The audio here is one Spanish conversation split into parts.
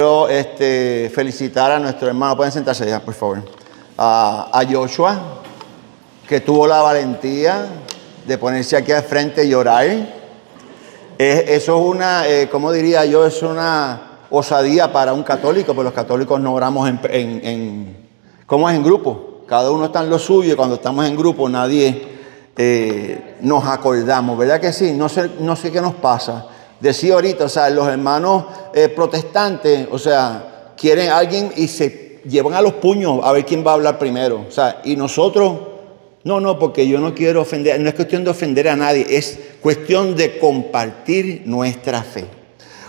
Quiero felicitar a nuestro hermano, pueden sentarse ya, por favor, a Joshua, que tuvo la valentía de ponerse aquí al frente y orar. Eso es una, ¿cómo diría yo? Es una osadía para un católico, porque los católicos no oramos ¿cómo es? En grupo. Cada uno está en lo suyo y cuando estamos en grupo nadie nos acordamos, ¿verdad que sí? No sé qué nos pasa. Decía ahorita, o sea, los hermanos protestantes, o sea, quieren a alguien y se llevan a los puños a ver quién va a hablar primero. O sea, y nosotros, no, porque yo no quiero ofender, no es cuestión de ofender a nadie, es cuestión de compartir nuestra fe.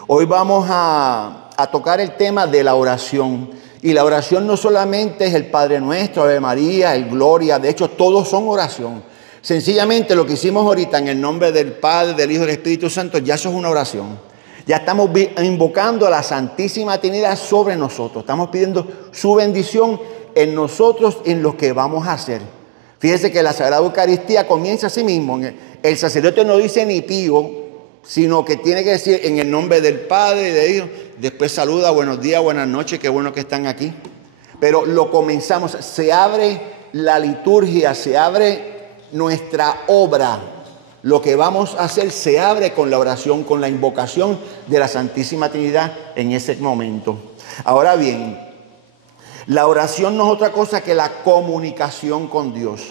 Hoy vamos a tocar el tema de la oración. Y la oración no solamente es el Padre Nuestro, Ave María, el Gloria, de hecho todos son oración. Sencillamente lo que hicimos ahorita en el nombre del Padre, del Hijo y del Espíritu Santo, ya eso es una oración. Ya estamos invocando a la Santísima Trinidad sobre nosotros. Estamos pidiendo su bendición en nosotros, en lo que vamos a hacer. Fíjense que la Sagrada Eucaristía comienza así mismo. El sacerdote no dice ni pío, sino que tiene que decir en el nombre del Padre y de Dios. Después saluda, buenos días, buenas noches, qué bueno que están aquí. Pero lo comenzamos, se abre la liturgia, se abre nuestra obra, lo que vamos a hacer se abre con la oración, con la invocación de la Santísima Trinidad en ese momento. Ahora bien, la oración no es otra cosa que la comunicación con Dios,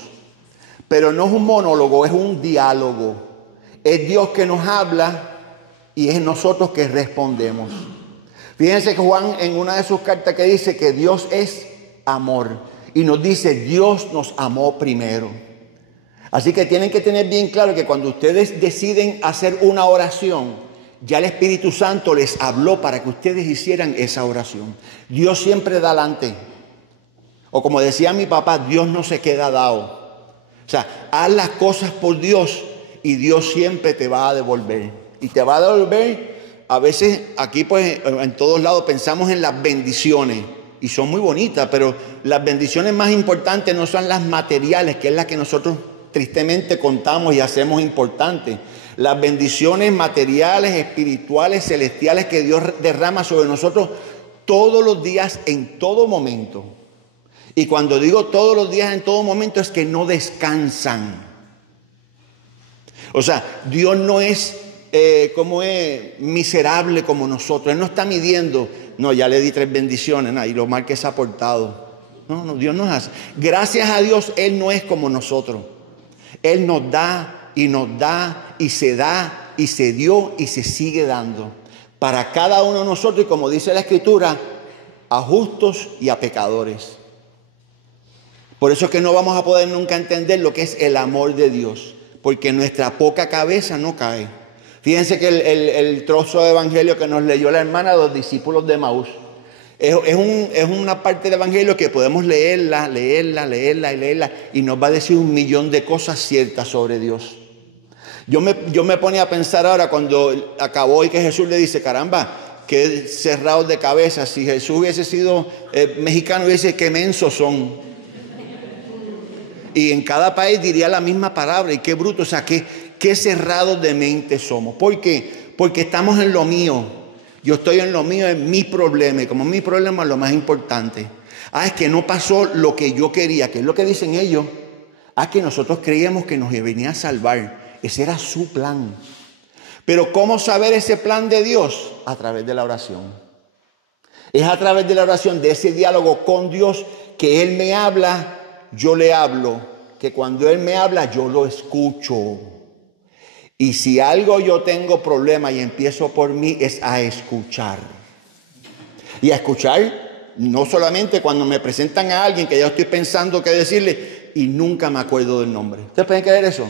pero no es un monólogo, es un diálogo. Es Dios que nos habla y es nosotros que respondemos. Fíjense que Juan en una de sus cartas que dice que Dios es amor y nos dice Dios nos amó primero. Así que tienen que tener bien claro que cuando ustedes deciden hacer una oración, ya el Espíritu Santo les habló para que ustedes hicieran esa oración. Dios siempre da adelante. O como decía mi papá, Dios no se queda dado. O sea, haz las cosas por Dios y Dios siempre te va a devolver. Y te va a devolver, a veces aquí pues en todos lados pensamos en las bendiciones. Y son muy bonitas, pero las bendiciones más importantes no son las materiales, que es la que nosotros tristemente contamos y hacemos importante. Las bendiciones materiales, espirituales, celestiales que Dios derrama sobre nosotros todos los días, en todo momento. Y cuando digo todos los días, en todo momento, es que no descansan. O sea, Dios no es miserable como nosotros. Él no está midiendo, no, ya le di 3 bendiciones, y lo mal que se ha portado. No, Dios no es así. Gracias a Dios, Él no es como nosotros. Él nos da y se dio y se sigue dando para cada uno de nosotros, y como dice la Escritura, a justos y a pecadores. Por eso es que no vamos a poder nunca entender lo que es el amor de Dios, porque nuestra poca cabeza no cae. Fíjense que el trozo de evangelio que nos leyó la hermana de los discípulos de Emaús es una parte del evangelio que podemos leerla y nos va a decir 1.000.000 de cosas ciertas sobre Dios. Yo me ponía a pensar ahora cuando acabó y que Jesús le dice, caramba, qué cerrados de cabeza. Si Jesús hubiese sido mexicano, hubiese qué mensos son. Y en cada país diría la misma palabra, y qué bruto, o sea, qué cerrados de mente somos. ¿Por qué? Porque estamos en lo mío. Yo estoy en lo mío, en mi problema, y como mi problema es lo más importante. Es que no pasó lo que yo quería, que es lo que dicen ellos. Que nosotros creíamos que nos venía a salvar. Ese era su plan. Pero ¿cómo saber ese plan de Dios? A través de la oración. Es a través de la oración, de ese diálogo con Dios, que Él me habla, yo le hablo. Que cuando Él me habla, yo lo escucho. Y si algo yo tengo problema y empiezo por mí, es a escuchar. Y a escuchar no solamente cuando me presentan a alguien que ya estoy pensando qué decirle y nunca me acuerdo del nombre. ¿Ustedes pueden creer eso?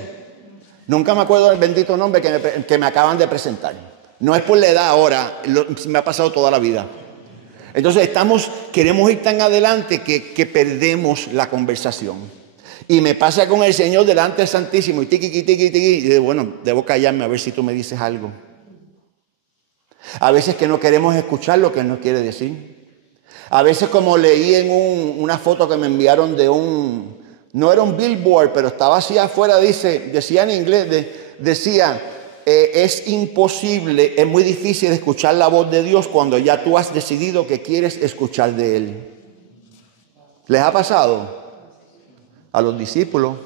Nunca me acuerdo del bendito nombre que me acaban de presentar. No es por la edad ahora, me ha pasado toda la vida. Entonces queremos ir tan adelante que perdemos la conversación. Y me pasa con el Señor delante del Santísimo y tiqui. Y digo, bueno, debo callarme a ver si tú me dices algo. A veces que no queremos escuchar lo que Él nos quiere decir. A veces como leí en una foto que me enviaron de no era un billboard, pero estaba así afuera, decía en inglés, decía, es imposible, es muy difícil escuchar la voz de Dios cuando ya tú has decidido que quieres escuchar de Él. ¿Les ha pasado? A los discípulos,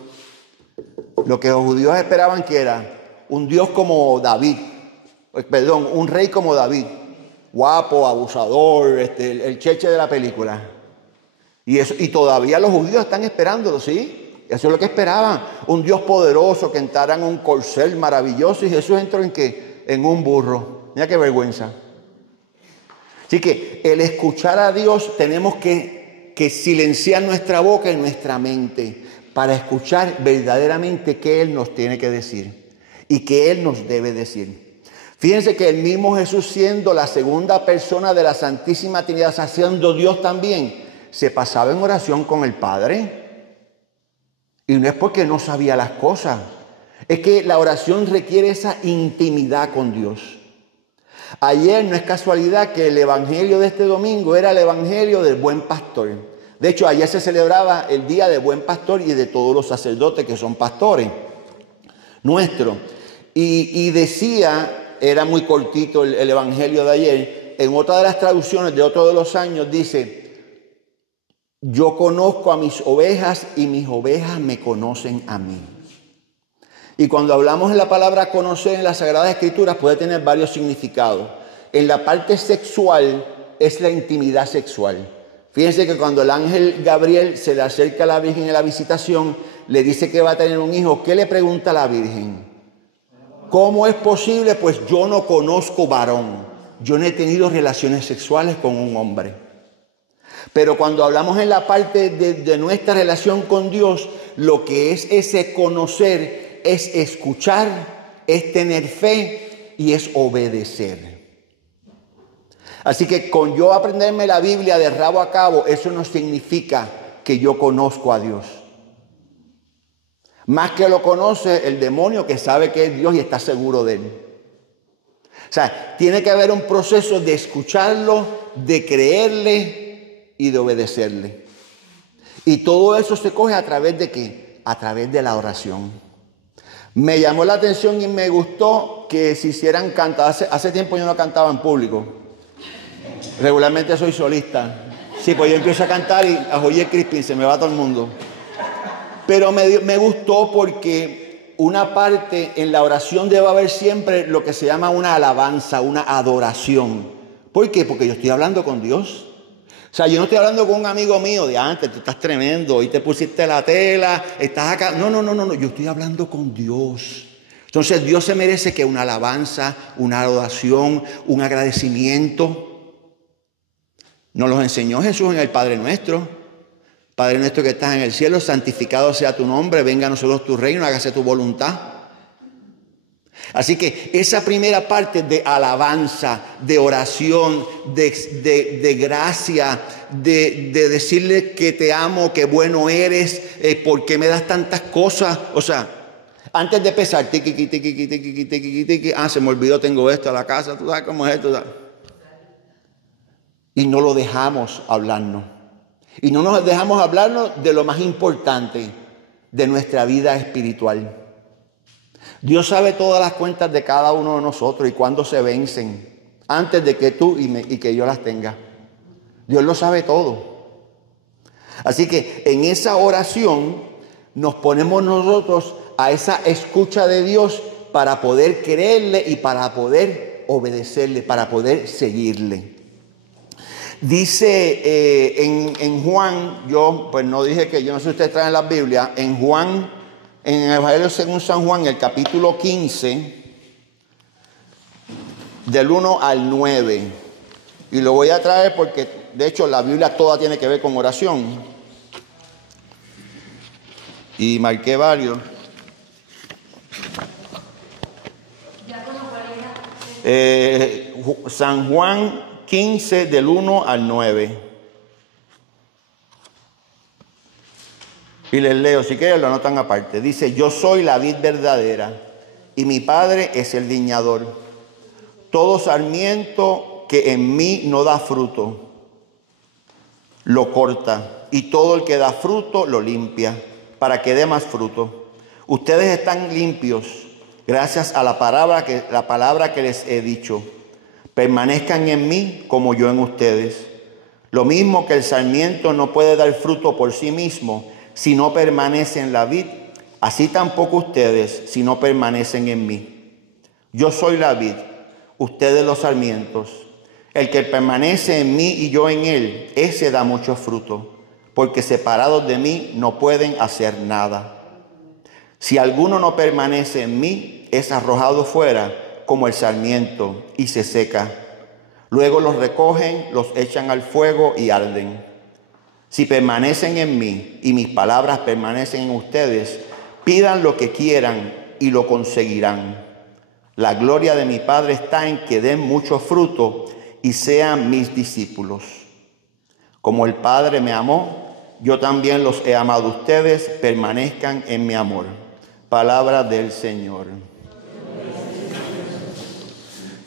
lo que los judíos esperaban que era un Dios como David, un rey como David, guapo, abusador, el cheche de la película. Y todavía los judíos están esperándolo, ¿sí? Eso es lo que esperaban, un Dios poderoso que entrara en un corcel maravilloso, y Jesús entró ¿en qué? En un burro. Mira qué vergüenza. Así que el escuchar a Dios tenemos que silenciar nuestra boca y nuestra mente para escuchar verdaderamente qué Él nos tiene que decir y qué Él nos debe decir. Fíjense que el mismo Jesús, siendo la segunda persona de la Santísima Trinidad, siendo Dios también, se pasaba en oración con el Padre. Y no es porque no sabía las cosas, es que la oración requiere esa intimidad con Dios. Ayer no es casualidad que el evangelio de este domingo era el evangelio del buen pastor. De hecho, ayer se celebraba el día del buen pastor y de todos los sacerdotes que son pastores nuestros. Y decía, era muy cortito el evangelio de ayer, en otra de las traducciones de otro de los años dice: yo conozco a mis ovejas y mis ovejas me conocen a mí. Y cuando hablamos de la palabra conocer en las Sagradas Escrituras puede tener varios significados. En la parte sexual es la intimidad sexual. Fíjense que cuando el ángel Gabriel se le acerca a la Virgen en la visitación, le dice que va a tener un hijo. ¿Qué le pregunta a la Virgen? ¿Cómo es posible? Pues yo no conozco varón. Yo no he tenido relaciones sexuales con un hombre. Pero cuando hablamos en la parte de nuestra relación con Dios, lo que es ese conocer es escuchar, es tener fe y es obedecer. Así que con yo aprenderme la Biblia de rabo a cabo, eso no significa que yo conozco a Dios. Más que lo conoce el demonio, que sabe que es Dios y está seguro de Él. O sea, tiene que haber un proceso de escucharlo, de creerle y de obedecerle. Y todo eso se coge a través de ¿qué? A través de la oración. Me llamó la atención y me gustó que se hicieran cantar. Hace tiempo yo no cantaba en público. Regularmente soy solista. Sí, pues yo empiezo a cantar y a Joyer Crispin se me va todo el mundo. Pero me gustó porque una parte en la oración debe haber siempre lo que se llama una alabanza, una adoración. ¿Por qué? Porque yo estoy hablando con Dios. O sea, yo no estoy hablando con un amigo mío de antes, tú estás tremendo, hoy te pusiste la tela, estás acá. No, yo estoy hablando con Dios. Entonces Dios se merece que una alabanza, una adoración, un agradecimiento. Nos los enseñó Jesús en el Padre Nuestro. Padre nuestro que estás en el cielo, santificado sea tu nombre, venga a nosotros tu reino, hágase tu voluntad. Así que esa primera parte de alabanza, de oración, de gracia, de decirle que te amo, que bueno eres, ¿por qué me das tantas cosas? O sea, antes de empezar, se me olvidó, tengo esto a la casa, tú sabes cómo es esto. Y no lo dejamos hablarnos. Y no nos dejamos hablarnos de lo más importante de nuestra vida espiritual. Dios sabe todas las cuentas de cada uno de nosotros y cuándo se vencen, antes de que tú y que yo las tenga. Dios lo sabe todo. Así que en esa oración nos ponemos nosotros a esa escucha de Dios para poder creerle y para poder obedecerle, para poder seguirle. Dice en Juan, yo pues no dije que yo no sé si ustedes traen la Biblia, en Juan, en el Evangelio según San Juan, el capítulo 15, del 1 al 9. Y lo voy a traer porque, de hecho, la Biblia toda tiene que ver con oración. Y marqué varios. San Juan 15, del 1 al 9. Y les leo, si quieren lo anotan aparte. Dice: yo soy la vid verdadera y mi Padre es el viñador. Todo sarmiento que en mí no da fruto, lo corta, y todo el que da fruto lo limpia, para que dé más fruto. Ustedes están limpios gracias a la palabra que les he dicho. Permanezcan en mí como yo en ustedes. Lo mismo que el sarmiento no puede dar fruto por sí mismo si no permanece en la vid, así tampoco ustedes si no permanecen en mí. Yo soy la vid, ustedes los sarmientos. El que permanece en mí y yo en él, ese da mucho fruto, porque separados de mí no pueden hacer nada. Si alguno no permanece en mí, es arrojado fuera como el sarmiento y se seca. Luego los recogen, los echan al fuego y arden. Si permanecen en mí y mis palabras permanecen en ustedes, pidan lo que quieran y lo conseguirán. La gloria de mi Padre está en que den mucho fruto y sean mis discípulos. Como el Padre me amó, yo también los he amado a ustedes, permanezcan en mi amor. Palabra del Señor.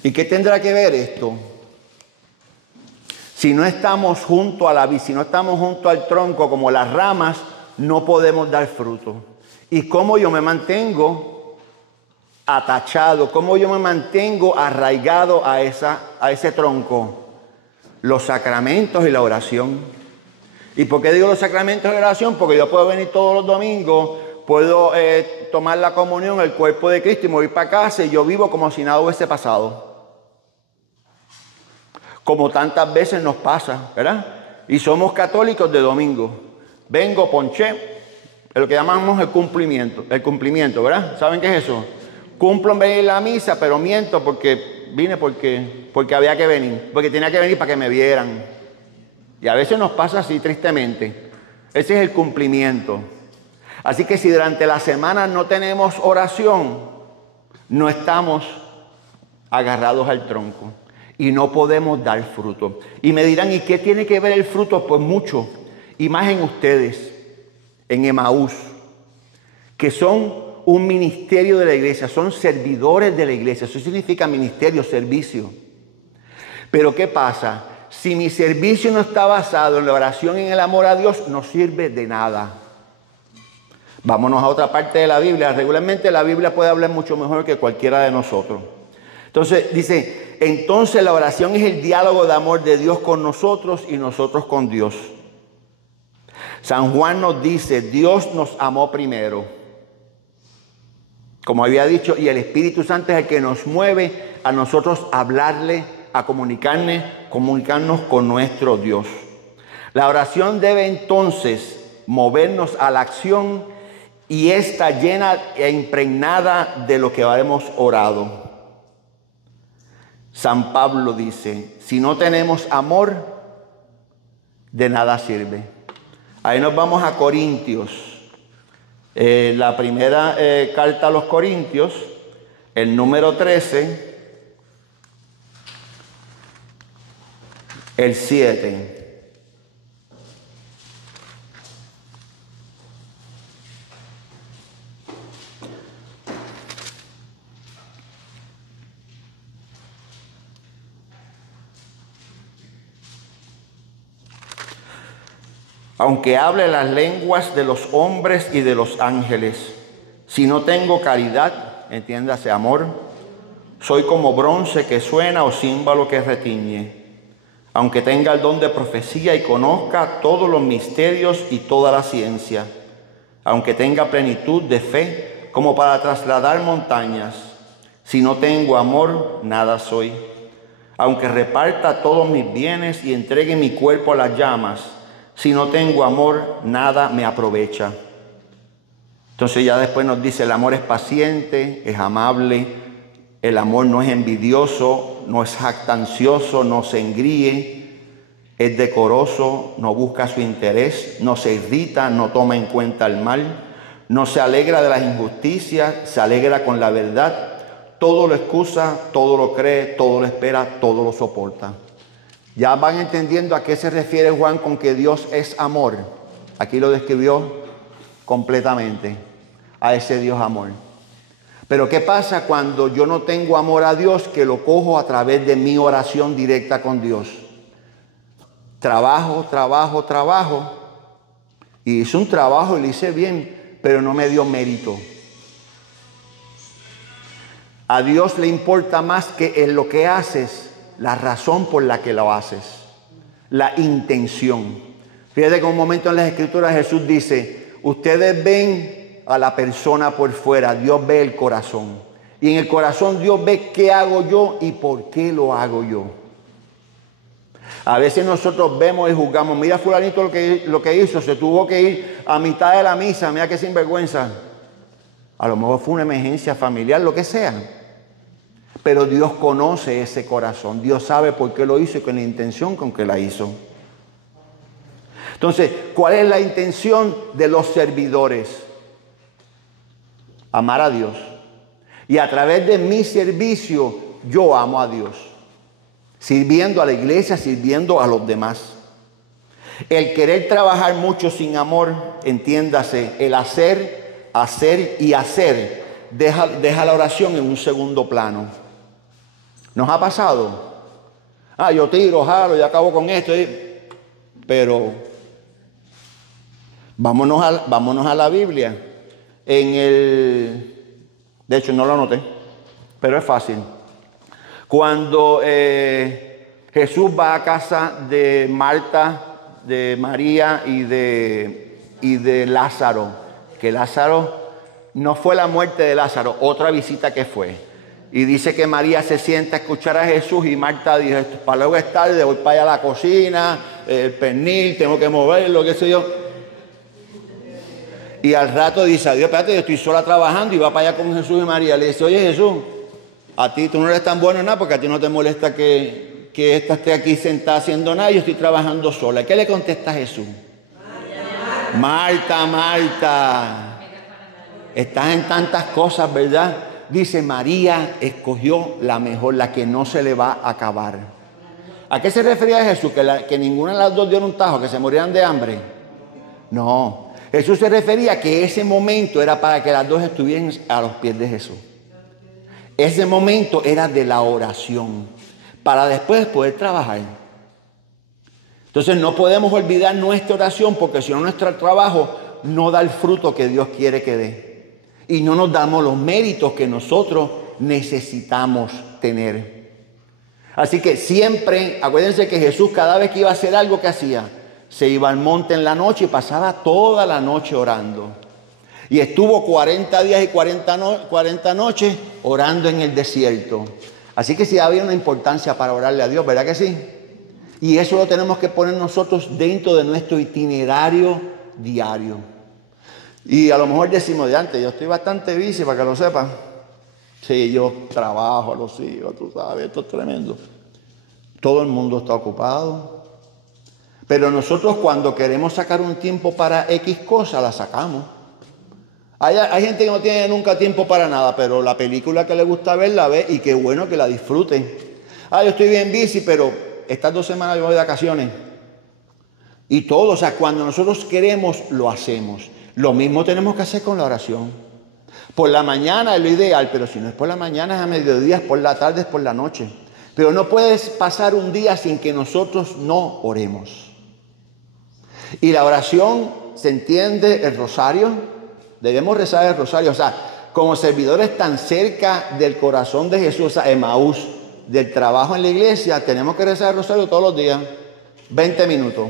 ¿Y qué tendrá que ver esto? Si no estamos junto a la vid, si no estamos junto al tronco como las ramas, no podemos dar fruto. ¿Y cómo yo me mantengo atachado? ¿Cómo yo me mantengo arraigado a ese tronco? Los sacramentos y la oración. ¿Y por qué digo los sacramentos y la oración? Porque yo puedo venir todos los domingos, puedo tomar la comunión, el cuerpo de Cristo y me voy para casa y yo vivo como si nada hubiese pasado. Como tantas veces nos pasa, ¿verdad? Y somos católicos de domingo. Vengo, ponché, lo que llamamos el cumplimiento, ¿verdad? ¿Saben qué es eso? Cumplo en venir a la misa, pero miento porque vine porque había que venir, porque tenía que venir para que me vieran. Y a veces nos pasa así, tristemente. Ese es el cumplimiento. Así que si durante la semana no tenemos oración, no estamos agarrados al tronco y no podemos dar fruto. Y me dirán, ¿y qué tiene que ver el fruto? Pues mucho, y más en ustedes, en Emaús, que son un ministerio de la iglesia, son servidores de la iglesia. Eso significa ministerio, servicio. Pero ¿qué pasa? Si mi servicio no está basado en la oración y en el amor a Dios, no sirve de nada. Vámonos a otra parte de la Biblia. Regularmente la Biblia puede hablar mucho mejor que cualquiera de nosotros. Entonces dice, entonces la oración es el diálogo de amor de Dios con nosotros y nosotros con Dios. San Juan nos dice, Dios nos amó primero. Como había dicho, y el Espíritu Santo es el que nos mueve a nosotros a hablarle, a comunicarnos con nuestro Dios. La oración debe entonces movernos a la acción y está llena e impregnada de lo que hemos orado. San Pablo dice, si no tenemos amor, de nada sirve. Ahí nos vamos a Corintios. La primera carta a los Corintios, el número 13, el 7. Aunque hable las lenguas de los hombres y de los ángeles, si no tengo caridad, entiéndase amor, soy como bronce que suena o címbalo que retiñe. Aunque tenga el don de profecía y conozca todos los misterios y toda la ciencia, aunque tenga plenitud de fe como para trasladar montañas, si no tengo amor, nada soy. Aunque reparta todos mis bienes y entregue mi cuerpo a las llamas, si no tengo amor, nada me aprovecha. Entonces ya después nos dice, el amor es paciente, es amable, el amor no es envidioso, no es jactancioso, no se engríe, es decoroso, no busca su interés, no se irrita, no toma en cuenta el mal, no se alegra de las injusticias, se alegra con la verdad, todo lo excusa, todo lo cree, todo lo espera, todo lo soporta. Ya van entendiendo a qué se refiere Juan con que Dios es amor. Aquí lo describió completamente, a ese Dios amor. Pero ¿qué pasa cuando yo no tengo amor a Dios, que lo cojo a través de mi oración directa con Dios? Trabajo, y hice un trabajo y lo hice bien, pero no me dio mérito. A Dios le importa más que en lo que haces, la razón por la que lo haces, la intención. Fíjate que en un momento en las Escrituras Jesús dice, ustedes ven a la persona por fuera, Dios ve el corazón. Y en el corazón Dios ve qué hago yo y por qué lo hago yo. A veces nosotros vemos y juzgamos, mira fulanito lo que hizo, se tuvo que ir a mitad de la misa, mira qué sinvergüenza. A lo mejor fue una emergencia familiar, lo que sea. Pero Dios conoce ese corazón, Dios sabe por qué lo hizo y con la intención con que la hizo. Entonces, ¿cuál es la intención de los servidores? Amar a Dios. Y a través de mi servicio, yo amo a Dios. Sirviendo a la iglesia, sirviendo a los demás. El querer trabajar mucho sin amor, entiéndase, el hacer, hacer y hacer, deja la oración en un segundo plano. ¿Nos ha pasado? Yo tiro, jalo y acabo con esto. Pero vámonos a la Biblia. De hecho, no lo anoté, pero es fácil. Cuando Jesús va a casa de Marta, de María y de Lázaro, que Lázaro no fue la muerte de Lázaro, otra visita que fue. Y dice que María se sienta a escuchar a Jesús y Marta dice, para luego es tarde, voy para allá a la cocina, el pernil, tengo que moverlo, qué sé yo. Y al rato dice, adiós, espérate, yo estoy sola trabajando, y va para allá con Jesús y María. Le dice, oye Jesús, a ti tú no eres tan bueno en nada porque a ti no te molesta que esta esté aquí sentada haciendo nada, yo estoy trabajando sola. ¿Qué le contesta Jesús? Marta, Marta, estás en tantas cosas, ¿verdad? Dice, María escogió la mejor, la que no se le va a acabar. ¿A qué se refería Jesús? ¿Que ninguna de las dos dieron un tajo, que se morían de hambre? No. Jesús se refería a que ese momento era para que las dos estuvieran a los pies de Jesús. Ese momento era de la oración, para después poder trabajar. Entonces no podemos olvidar nuestra oración, porque si no, nuestro trabajo no da el fruto que Dios quiere que dé. Y no nos damos los méritos que nosotros necesitamos tener. Así que siempre, acuérdense que Jesús cada vez que iba a hacer algo, que hacía, se iba al monte en la noche y pasaba toda la noche orando. Y estuvo 40 días y 40 noches orando en el desierto. Así que sí había una importancia para orarle a Dios, ¿verdad que sí? Y eso lo tenemos que poner nosotros dentro de nuestro itinerario diario. Y a lo mejor decimos, de antes, yo estoy bastante busy, para que lo sepan. Sí, yo trabajo a los hijos, tú sabes, esto es tremendo. Todo el mundo está ocupado. Pero nosotros cuando queremos sacar un tiempo para X cosa, la sacamos. Hay gente que no tiene nunca tiempo para nada, pero la película que le gusta ver, la ve, y qué bueno que la disfruten. Yo estoy bien busy, pero estas 2 semanas yo voy de vacaciones. Y todo, o sea, cuando nosotros queremos, lo hacemos. Lo mismo tenemos que hacer con la oración. Por la mañana es lo ideal, pero si no es por la mañana, es a mediodía, es por la tarde, es por la noche. Pero no puedes pasar un día sin que nosotros no oremos. Y la oración, ¿se entiende? El rosario. Debemos rezar el rosario. O sea, como servidores tan cerca del corazón de Jesús, o sea, Emaús, del trabajo en la iglesia, tenemos que rezar el rosario todos los días. 20 minutos.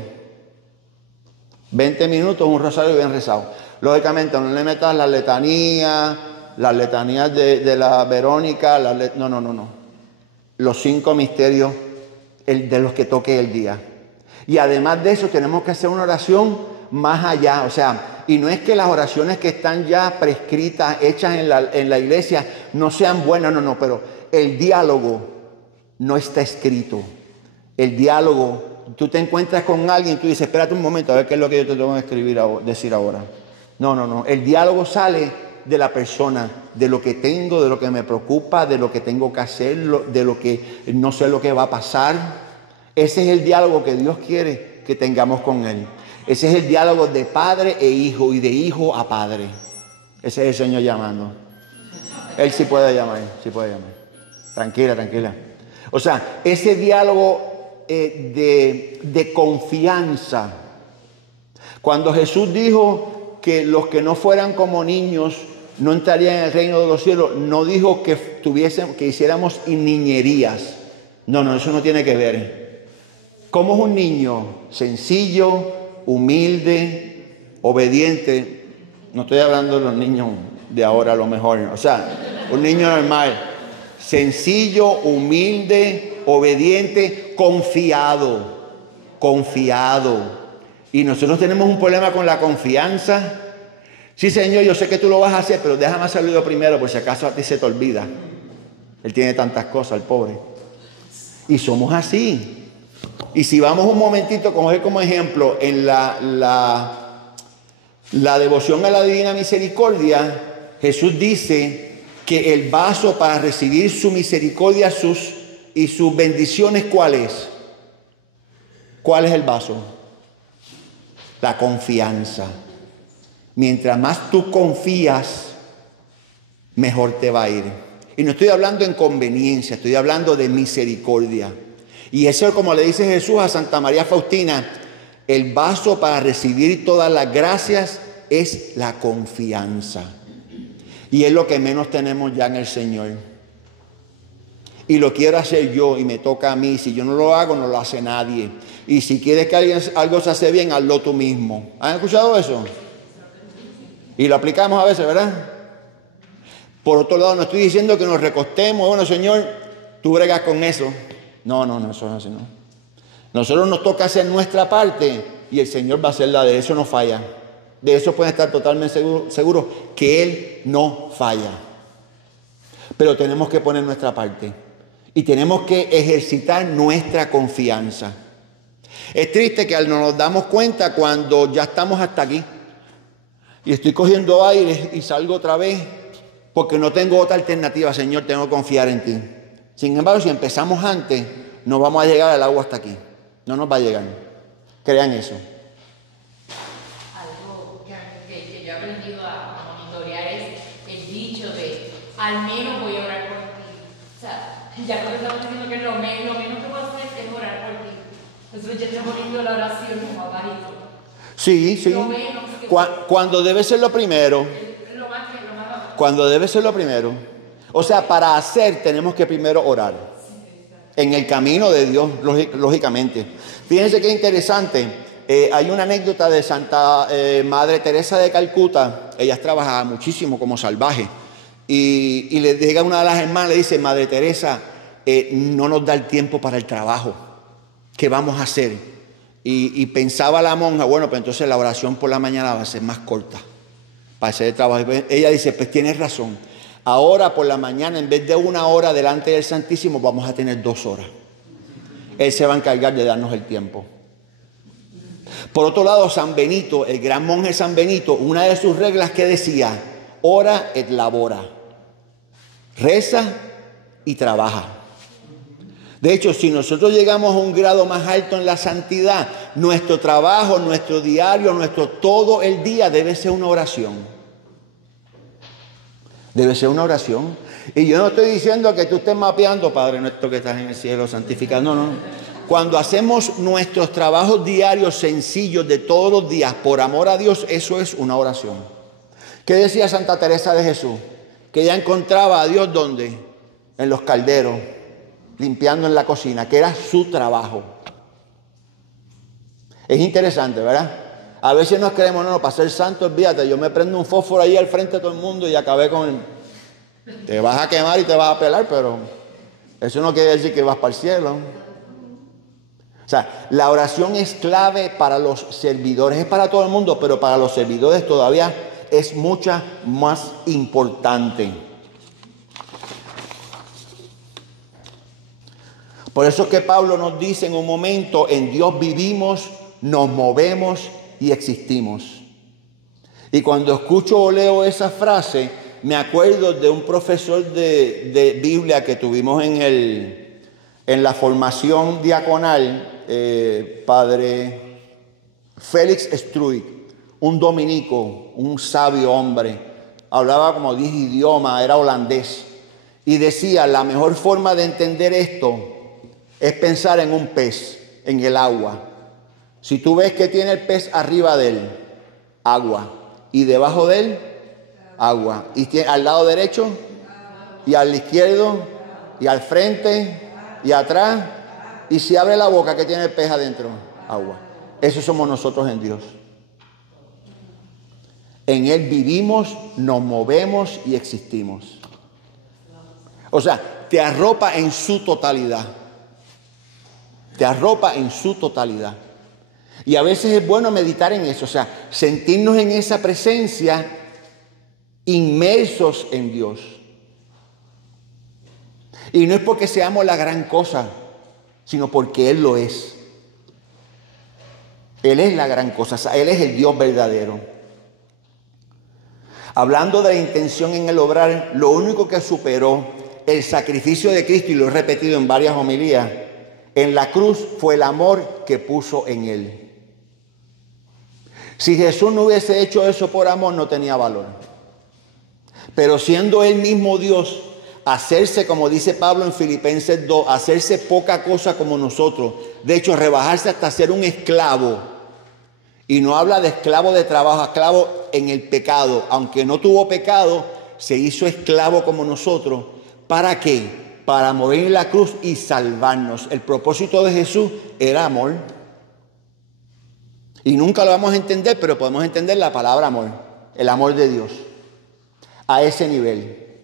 20 minutos, un rosario bien rezado. Lógicamente, no le metas las letanías de la Verónica, no. Los 5 misterios de los que toque el día. Y además de eso, tenemos que hacer una oración más allá. O sea, y no es que las oraciones que están ya prescritas, hechas en la iglesia, no sean buenas, no, pero el diálogo no está escrito. El diálogo, tú te encuentras con alguien y tú dices, espérate un momento, a ver qué es lo que yo te tengo que decir ahora. No. El diálogo sale de la persona, de lo que tengo, de lo que me preocupa, de lo que tengo que hacer, de lo que no sé lo que va a pasar. Ese es el diálogo que Dios quiere que tengamos con Él. Ese es el diálogo de padre e hijo y de hijo a padre. Ese es el Señor llamando. Él sí puede llamar, Tranquila. O sea, ese diálogo de confianza. Cuando Jesús dijo que los que no fueran como niños no entrarían en el reino de los cielos. No dijo que hiciéramos niñerías. No, eso no tiene que ver. ¿Cómo es un niño? Sencillo, humilde, obediente. No estoy hablando de los niños de ahora a lo mejor. O sea, un niño normal. Sencillo, humilde, obediente, confiado. Y nosotros tenemos un problema con la confianza. Sí, Señor, yo sé que tú lo vas a hacer, pero déjame hacerlo primero por si acaso a ti se te olvida. Él tiene tantas cosas, el pobre. Y somos así. Y si vamos un momentito, coger como ejemplo en la devoción a la Divina Misericordia, Jesús dice que el vaso para recibir su misericordia y sus bendiciones, ¿cuál es? ¿Cuál es el vaso? La confianza. Mientras más tú confías, mejor te va a ir. Y no estoy hablando en conveniencia, estoy hablando de misericordia. Y eso, como le dice Jesús a Santa María Faustina, el vaso para recibir todas las gracias es la confianza. Y es lo que menos tenemos ya en el Señor. Y lo quiero hacer yo y me toca a mí. Si yo no lo hago, no lo hace nadie. Y si quieres que algo se hace bien, hazlo tú mismo. ¿Han escuchado eso? Y lo aplicamos a veces, ¿verdad? Por otro lado, no estoy diciendo que nos recostemos. Bueno, Señor, tú bregas con eso. No, eso no es así, no. Nosotros nos toca hacer nuestra parte y el Señor va a hacer la de eso, no falla. De eso pueden estar totalmente seguros que Él no falla. Pero tenemos que poner nuestra parte y tenemos que ejercitar nuestra confianza. Es triste que no nos damos cuenta cuando ya estamos hasta aquí y estoy cogiendo aire y salgo otra vez porque no tengo otra alternativa. Señor, tengo que confiar en ti. Sin embargo, si empezamos antes, no vamos a llegar al agua hasta aquí. No nos va a llegar. Crean eso. Algo que yo he aprendido a monitorear es el dicho de al menos voy a orar por ti. O sea, ya cuando estamos diciendo que lo menos que puedo hacer es orar por ti. Entonces ya estoy poniendo la oración como abajito. Sí. Cuando debe ser lo primero. Cuando debe ser lo primero. O sea, para hacer tenemos que primero orar. En el camino de Dios, lógicamente. Fíjense qué interesante. Hay una anécdota de Santa Madre Teresa de Calcuta. Ella trabajaba muchísimo como salvaje. Y le llega una de las hermanas, le dice: Madre Teresa, no nos da el tiempo para el trabajo. ¿Qué vamos a hacer? Y pensaba la monja, bueno, pues entonces la oración por la mañana va a ser más corta para hacer el trabajo. Ella dice: pues tienes razón. Ahora por la mañana, en vez de 1 hora delante del Santísimo, vamos a tener 2 horas. Él se va a encargar de darnos el tiempo. Por otro lado, San Benito, el gran monje San Benito, una de sus reglas que decía: ora et labora. Reza y trabaja. De hecho, si nosotros llegamos a un grado más alto en la santidad, nuestro trabajo, nuestro diario, todo el día debe ser una oración. Debe ser una oración. Y yo no estoy diciendo que tú estés mapeando: Padre nuestro que estás en el cielo, santificado. No. Cuando hacemos nuestros trabajos diarios sencillos de todos los días por amor a Dios, eso es una oración. ¿Qué decía Santa Teresa de Jesús? Que ella encontraba a Dios ¿dónde? En los calderos, limpiando en la cocina, que era su trabajo. Es interesante, ¿verdad? A veces nos creemos: no, para ser santo, olvídate, yo me prendo un fósforo ahí al frente de todo el mundo y acabé con... Te vas a quemar y te vas a pelar, pero eso no quiere decir que vas para el cielo. O sea, la oración es clave para los servidores, es para todo el mundo, pero para los servidores todavía es mucha más importante. Por eso es que Pablo nos dice en un momento: en Dios vivimos, nos movemos y existimos. Y cuando escucho o leo esa frase, me acuerdo de un profesor de Biblia que tuvimos en la formación diaconal, Padre Félix Struy, un dominico, un sabio hombre. Hablaba como 10 idiomas, era holandés. Y decía: la mejor forma de entender esto es pensar en un pez, en el agua. Si tú ves que tiene el pez arriba de él, agua, y debajo de él, agua. Y al lado derecho, y al izquierdo, y al frente, y atrás. Y si abre la boca, ¿qué tiene el pez adentro? Agua. Eso somos nosotros en Dios. En Él vivimos, nos movemos y existimos. O sea, te arropa en su totalidad. Te arropa en su totalidad. Y a veces es bueno meditar en eso, o sea, sentirnos en esa presencia, inmersos en Dios. Y no es porque seamos la gran cosa, sino porque Él lo es. Él es la gran cosa, o sea, Él es el Dios verdadero. Hablando de la intención en el obrar, lo único que superó el sacrificio de Cristo, y lo he repetido en varias homilías, en la cruz fue el amor que puso en Él. Si Jesús no hubiese hecho eso por amor, no tenía valor. Pero siendo Él mismo Dios, hacerse, como dice Pablo en Filipenses 2, hacerse poca cosa como nosotros. De hecho, rebajarse hasta ser un esclavo. Y no habla de esclavo de trabajo, esclavo en el pecado. Aunque no tuvo pecado, se hizo esclavo como nosotros. ¿Para qué? Para morir en la cruz y salvarnos. El propósito de Jesús era amor. Y nunca lo vamos a entender, pero podemos entender la palabra amor. El amor de Dios. A ese nivel.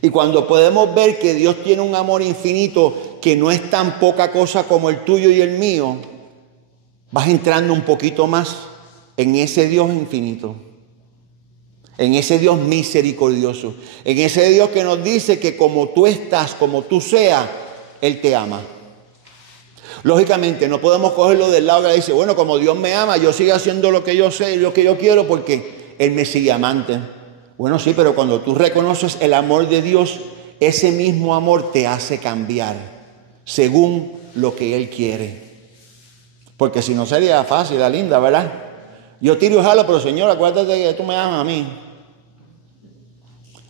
Y cuando podemos ver que Dios tiene un amor infinito que no es tan poca cosa como el tuyo y el mío, vas entrando un poquito más en ese Dios infinito. En ese Dios misericordioso. En ese Dios que nos dice que como tú estás, como tú seas, Él te ama. Lógicamente no podemos cogerlo del lado que dice, bueno, como Dios me ama, yo sigo haciendo lo que yo sé y lo que yo quiero porque Él me sigue amante. Bueno, sí, pero cuando tú reconoces el amor de Dios, ese mismo amor te hace cambiar según lo que Él quiere. Porque si no sería fácil, la linda, ¿verdad? Yo tiro y jalo, pero Señor, acuérdate que tú me amas a mí.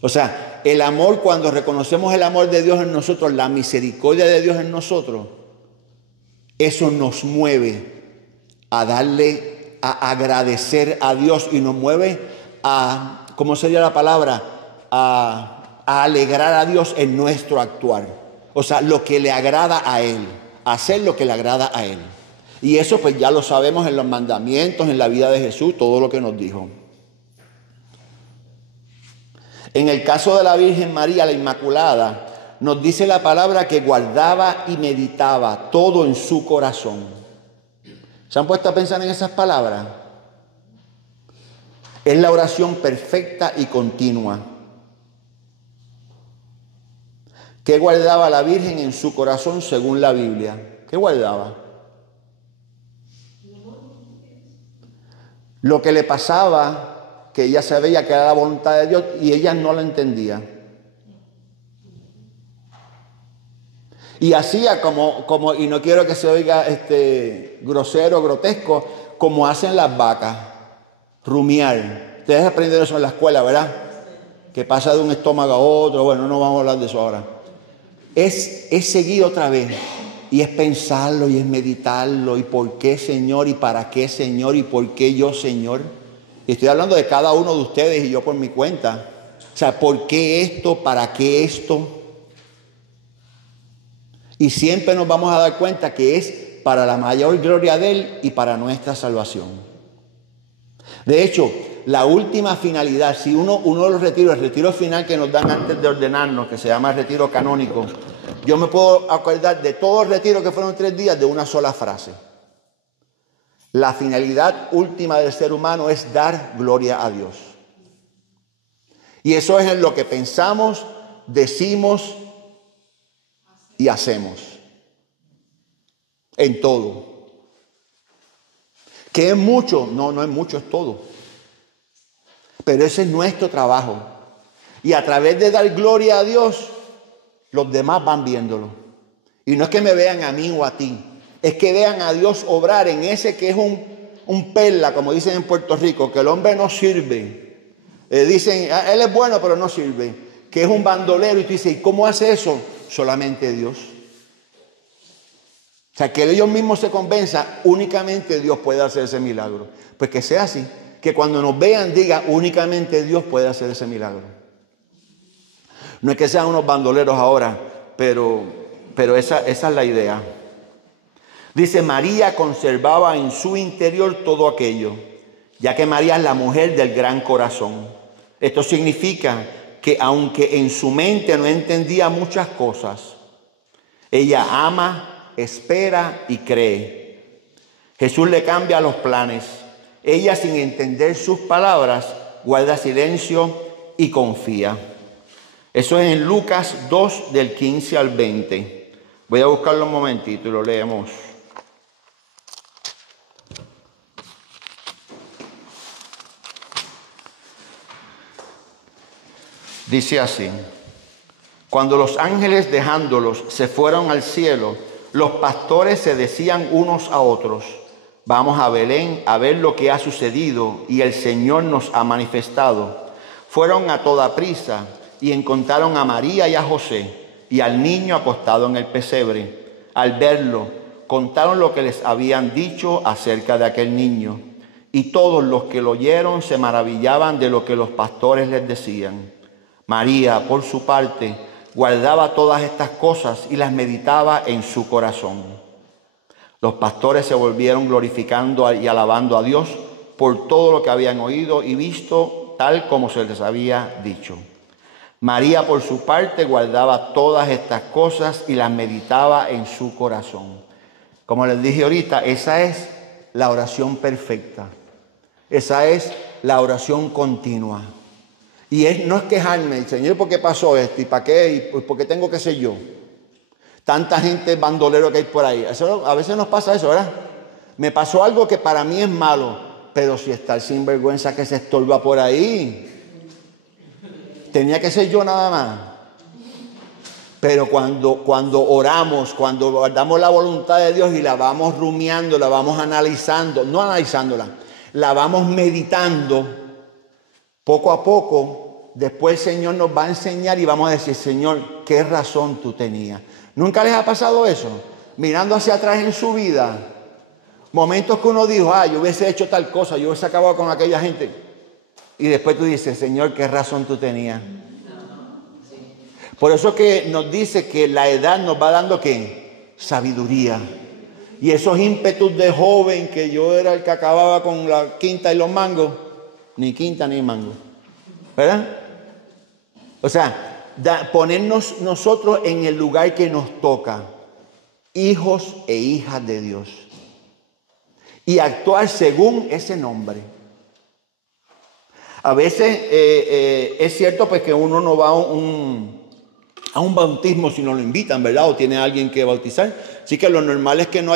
O sea, el amor, cuando reconocemos el amor de Dios en nosotros, la misericordia de Dios en nosotros, eso nos mueve a darle, a agradecer a Dios y nos mueve a, ¿cómo sería la palabra? A alegrar a Dios en nuestro actuar. O sea, lo que le agrada a Él, hacer lo que le agrada a Él. Y eso pues ya lo sabemos en los mandamientos, en la vida de Jesús, todo lo que nos dijo. En el caso de la Virgen María, la Inmaculada, nos dice la palabra que guardaba y meditaba todo en su corazón. ¿Se han puesto a pensar en esas palabras? Es la oración perfecta y continua. ¿Qué guardaba la Virgen en su corazón según la Biblia? ¿Qué guardaba? Lo que le pasaba, que ella sabía que era la voluntad de Dios y ella no la entendía. Y hacía como, y no quiero que se oiga grosero, grotesco, como hacen las vacas, rumiar. Ustedes aprendieron eso en la escuela, ¿verdad? Que pasa de un estómago a otro. Bueno, no vamos a hablar de eso ahora. Es seguir otra vez. Y es pensarlo y es meditarlo. ¿Y por qué, Señor? ¿Y para qué, Señor? ¿Y por qué yo, Señor? Y estoy hablando de cada uno de ustedes y yo por mi cuenta. O sea, ¿por qué esto? ¿Para qué esto? Y siempre nos vamos a dar cuenta que es para la mayor gloria de Él y para nuestra salvación. De hecho, la última finalidad, si uno de los retiros, el retiro final que nos dan antes de ordenarnos, que se llama el retiro canónico, yo me puedo acordar de todos los retiros que fueron 3 días de una sola frase. La finalidad última del ser humano es dar gloria a Dios. Y eso es en lo que pensamos, decimos y hacemos. En todo. ¿Qué es mucho? No, no es mucho, es todo. Pero ese es nuestro trabajo. Y a través de dar gloria a Dios, los demás van viéndolo. Y no es que me vean a mí o a ti. Es que vean a Dios obrar en ese que es un perla, como dicen en Puerto Rico, que el hombre no sirve. Dicen, él es bueno, pero no sirve. Que es un bandolero. Y tú dices, ¿y cómo hace eso? Solamente Dios. O sea, que ellos mismos se convenzan, únicamente Dios puede hacer ese milagro. Pues que sea así. que cuando nos vean diga únicamente Dios puede hacer ese milagro. No es que sean unos bandoleros ahora, pero esa es la idea. Dice, María conservaba en su interior todo aquello, ya que María es la mujer del gran corazón. Esto significa que aunque en su mente no entendía muchas cosas, ella ama, espera y cree. Jesús le cambia los planes. Ella, sin entender sus palabras, guarda silencio y confía. Eso es en Lucas 2, del 15 al 20. Voy a buscarlo un momentito y lo leemos. Dice así: cuando los ángeles, dejándolos, se fueron al cielo, los pastores se decían unos a otros, vamos a Belén a ver lo que ha sucedido y el Señor nos ha manifestado. Fueron a toda prisa y encontraron a María y a José y al niño acostado en el pesebre. Al verlo, contaron lo que les habían dicho acerca de aquel niño. Y todos los que lo oyeron se maravillaban de lo que los pastores les decían. María, por su parte, guardaba todas estas cosas y las meditaba en su corazón. Los pastores se volvieron glorificando y alabando a Dios por todo lo que habían oído y visto, tal como se les había dicho. María, por su parte, guardaba todas estas cosas y las meditaba en su corazón. Como les dije ahorita, esa es la oración perfecta. Esa es la oración continua. Y no es quejarme, Señor, ¿por qué pasó esto? ¿Y para qué? ¿Y por qué tengo que ser yo? Tanta gente bandolero que hay por ahí. A veces nos pasa eso, ¿verdad? Me pasó algo que para mí es malo, pero si está el sinvergüenza que se estorba por ahí, tenía que ser yo nada más. Pero cuando oramos, cuando guardamos la voluntad de Dios y la vamos rumiando, la vamos analizando, no analizándola, la vamos meditando, poco a poco, después el Señor nos va a enseñar y vamos a decir, Señor, ¿qué razón tú tenías? ¿Nunca les ha pasado eso? Mirando hacia atrás en su vida, momentos que uno dijo, yo hubiese hecho tal cosa, yo hubiese acabado con aquella gente. Y después tú dices, Señor, ¿qué razón tú tenías? Por eso que nos dice que la edad nos va dando, ¿qué? Sabiduría. Y esos ímpetus de joven, que yo era el que acababa con la quinta y los mangos, ni quinta ni mango, ¿verdad? O sea, ponernos nosotros en el lugar que nos toca, hijos e hijas de Dios, y actuar según ese nombre. A veces es cierto pues que uno no va a un bautismo si no lo invitan, ¿verdad? O tiene alguien que bautizar. Así que lo normal es que no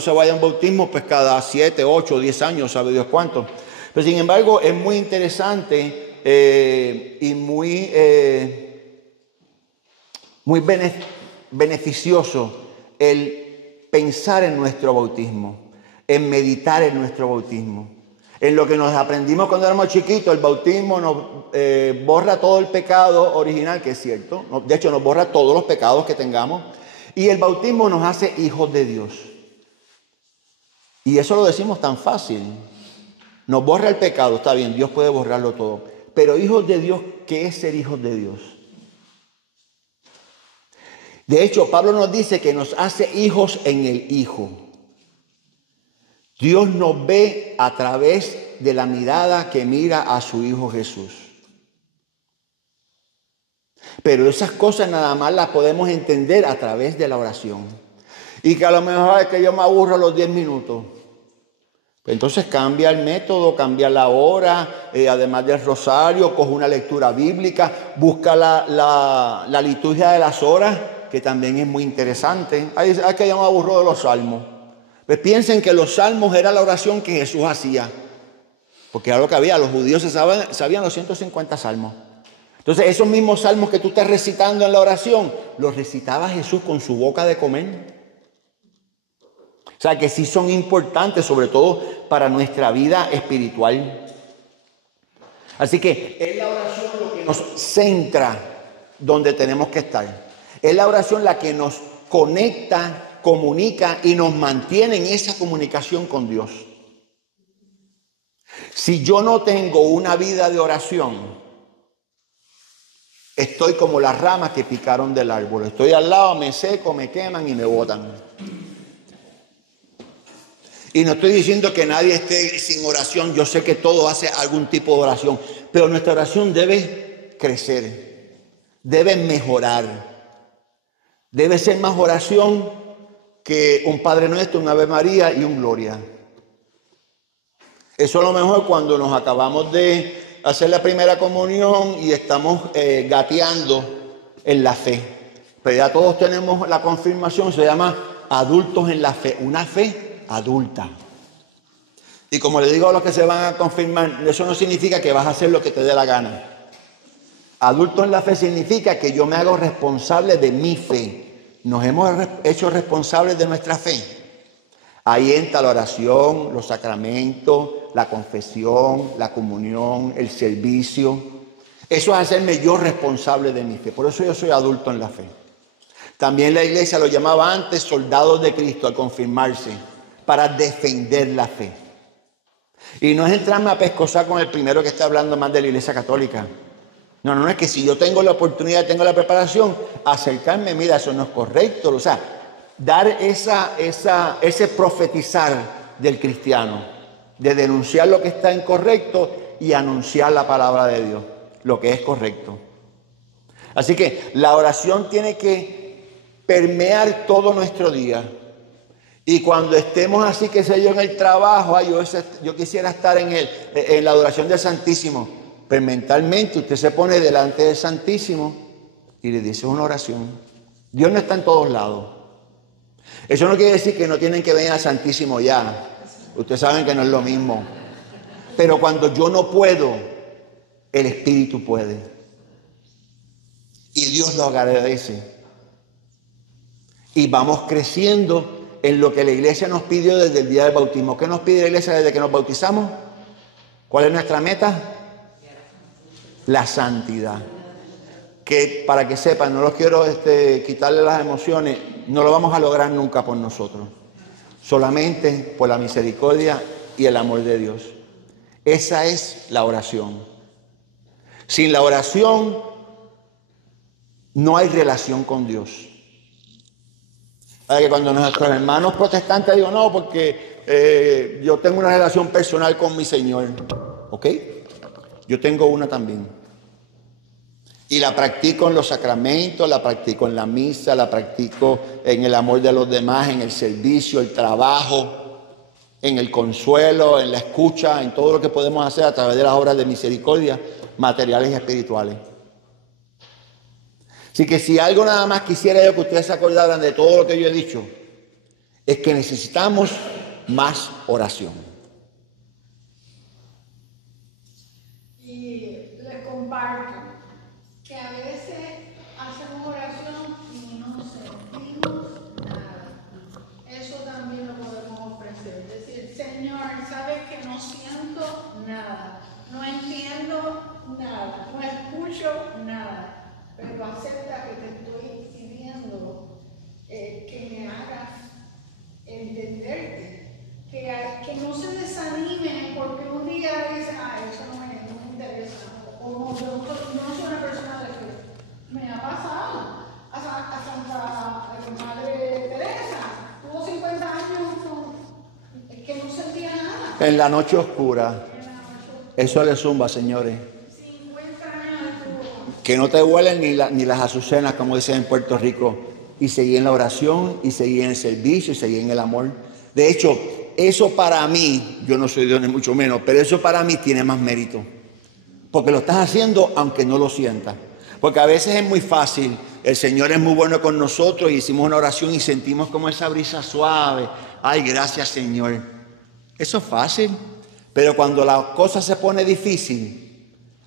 se vayan bautismos pues cada 7, 8, 10 años, sabe Dios cuánto. Pero sin embargo es muy interesante y muy beneficioso el pensar en nuestro bautismo, en meditar en nuestro bautismo. En lo que nos aprendimos cuando éramos chiquitos, el bautismo nos borra todo el pecado original, que es cierto. De hecho, nos borra todos los pecados que tengamos. Y el bautismo nos hace hijos de Dios. Y eso lo decimos tan fácil. Nos borra el pecado, está bien, Dios puede borrarlo todo. Pero hijos de Dios, ¿qué es ser hijos de Dios? De hecho, Pablo nos dice que nos hace hijos en el Hijo. Dios nos ve a través de la mirada que mira a su Hijo Jesús. Pero esas cosas nada más las podemos entender a través de la oración. Y que a lo mejor es que yo me aburro a los 10 minutos. Entonces cambia el método, cambia la hora, además del rosario, coge una lectura bíblica, busca la liturgia de las horas, que también es muy interesante. Hay que yo me aburro de los salmos. Pues piensen que los salmos era la oración que Jesús hacía, porque era lo que había, los judíos sabían los 150 salmos. Entonces esos mismos salmos que tú estás recitando en la oración, los recitaba Jesús con su boca de comer. O sea que sí son importantes, sobre todo para nuestra vida espiritual. Así que es la oración lo que nos centra donde tenemos que estar. Es la oración la que nos conecta, comunica y nos mantiene en esa comunicación con Dios. Si yo no tengo una vida de oración, estoy como las ramas que picaron del árbol. Estoy al lado, me seco, me queman y me botan. Y no estoy diciendo que nadie esté sin oración. Yo sé que todo hace algún tipo de oración. Pero nuestra oración debe crecer. Debe mejorar. Debe ser más oración que un Padre Nuestro, un Ave María y un Gloria. Eso es lo mejor cuando nos acabamos de hacer la primera comunión y estamos gateando en la fe. Pero ya todos tenemos la confirmación, se llama adultos en la fe, una fe adulta. Y como le digo a los que se van a confirmar, eso no significa que vas a hacer lo que te dé la gana. Adultos en la fe significa que yo me hago responsable de mi fe. Nos hemos hecho responsables de nuestra fe. Ahí entra la oración, los sacramentos, la confesión, la comunión, el servicio. Eso es hacerme yo responsable de mi fe. Por eso yo soy adulto en la fe. También la iglesia lo llamaba antes soldados de Cristo al confirmarse, para defender la fe. Y no es entrarme a pescosar con el primero que está hablando más de la iglesia católica. No, es que si yo tengo la oportunidad, tengo la preparación, acercarme, mira, eso no es correcto. O sea, dar ese profetizar del cristiano, de denunciar lo que está incorrecto y anunciar la palabra de Dios, lo que es correcto. Así que la oración tiene que permear todo nuestro día. Y cuando estemos así, qué sé yo, en el trabajo, yo quisiera estar en la adoración del Santísimo. Pero mentalmente usted se pone delante del Santísimo y le dice una oración. Dios no está en todos lados. Eso no quiere decir que no tienen que venir al Santísimo ya. Ustedes saben que no es lo mismo. Pero cuando yo no puedo, el Espíritu puede. Y Dios lo agradece. Y vamos creciendo en lo que la iglesia nos pidió desde el día del bautismo. ¿Qué nos pide la iglesia desde que nos bautizamos? ¿Cuál es nuestra meta? La santidad. Que para que sepan, no los quiero quitarle las emociones, no lo vamos a lograr nunca por nosotros. Solamente por la misericordia y el amor de Dios. Esa es la oración. Sin la oración no hay relación con Dios. Que cuando nuestros hermanos protestantes digo no, porque yo tengo una relación personal con mi Señor. ¿Ok? Yo tengo una también. Y la practico en los sacramentos, la practico en la misa, la practico en el amor de los demás, en el servicio, el trabajo, en el consuelo, en la escucha, en todo lo que podemos hacer a través de las obras de misericordia, materiales y espirituales. Así que si algo nada más quisiera yo que ustedes se acordaran de todo lo que yo he dicho, es que necesitamos más oración. Y les comparto que a veces hacemos oración y no sentimos nada. Eso también lo podemos ofrecer. Decir, Señor, sabes que no siento nada, no entiendo nada, no escucho nada. Pero acepta que te estoy pidiendo que me hagas entenderte, que no se desanimen porque un día dicen, eso no me interesa, o yo no soy una persona de fe. Me ha pasado a Santa Madre Teresa, tuvo 50 años que no sentía nada. En la noche oscura, eso le zumba, señores. Que no te huelen ni las azucenas, como dicen en Puerto Rico. Y seguí en la oración, y seguí en el servicio, y seguí en el amor. De hecho, eso para mí, yo no soy Dios ni mucho menos, pero eso para mí tiene más mérito. Porque lo estás haciendo aunque no lo sientas. Porque a veces es muy fácil. El Señor es muy bueno con nosotros y hicimos una oración y sentimos como esa brisa suave. Ay, gracias, Señor. Eso es fácil. Pero cuando la cosa se pone difícil,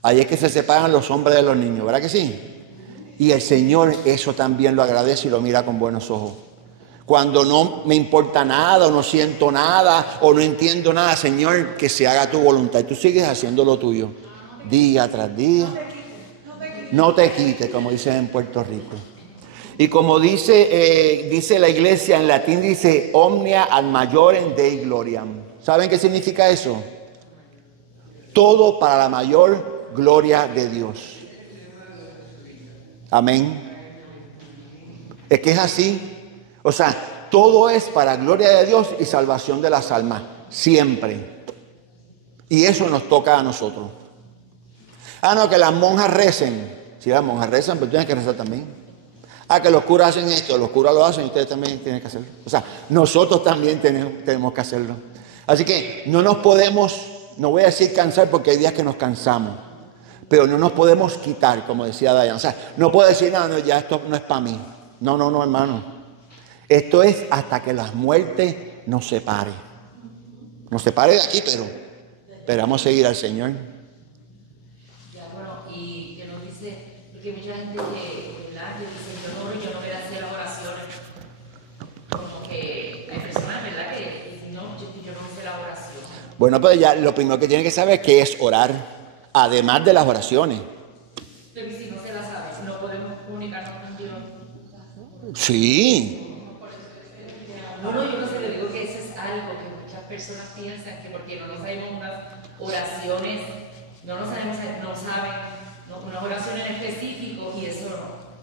ahí es que se separan los hombres de los niños, ¿verdad que sí? Y el Señor eso también lo agradece y lo mira con buenos ojos. Cuando no me importa nada, o no siento nada, o no entiendo nada, Señor, que se haga tu voluntad. Y tú sigues haciendo lo tuyo, día tras día. No te quites, como dicen en Puerto Rico. Y como dice la iglesia en latín, dice omnia ad majorem Dei gloriam. ¿Saben qué significa eso? Todo para la mayor gloria de Dios. Amén. Es que es así. O sea, todo es para gloria de Dios y salvación de las almas. Siempre. Y eso nos toca a nosotros. Ah, no, que las monjas recen. Si las monjas rezan, pero tienes que rezar también. Ah, que los curas hacen esto, los curas lo hacen y ustedes también tienen que hacerlo. O sea, nosotros también tenemos que hacerlo. Así que no nos podemos, no voy a decir cansar porque hay días que nos cansamos, pero no nos podemos quitar, como decía Dayan. O sea, no puedo decir, no, ya esto no es para mí. No, hermano. Esto es hasta que la muerte nos separe. Nos separe de aquí, pero esperamos seguir al Señor. Ya, bueno, y que nos dice, porque mucha gente que dice, yo no voy a hacer las oraciones. Como que hay personas, ¿verdad? Que dicen, no, yo no hice la oración. Bueno, pues ya lo primero que tienen que saber es qué es orar, además de las oraciones. Pero si no se la sabe, si no podemos comunicarnos con Dios. Sí. Bueno, yo no sé, le digo que eso es algo que muchas personas piensan que porque no nos sabemos unas oraciones, no saben unas oraciones en específico y eso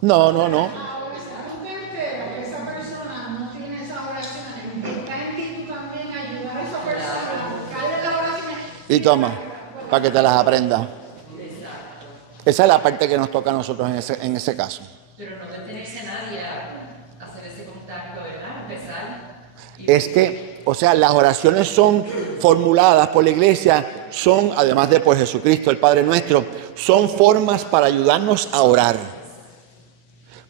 no. No. Ahora, si tú te enteras que esa persona no tiene esa oración, está en ti tú también ayudar a esa persona a buscarle la oración. Y toma, para que te las aprendas. Esa es la parte que nos toca a nosotros en ese caso. Pero no detenerse a nadie a hacer ese contacto, ¿verdad? Empezar. Es que, o sea, las oraciones son formuladas por la iglesia, son, además de por Jesucristo, el Padre nuestro, son formas para ayudarnos a orar.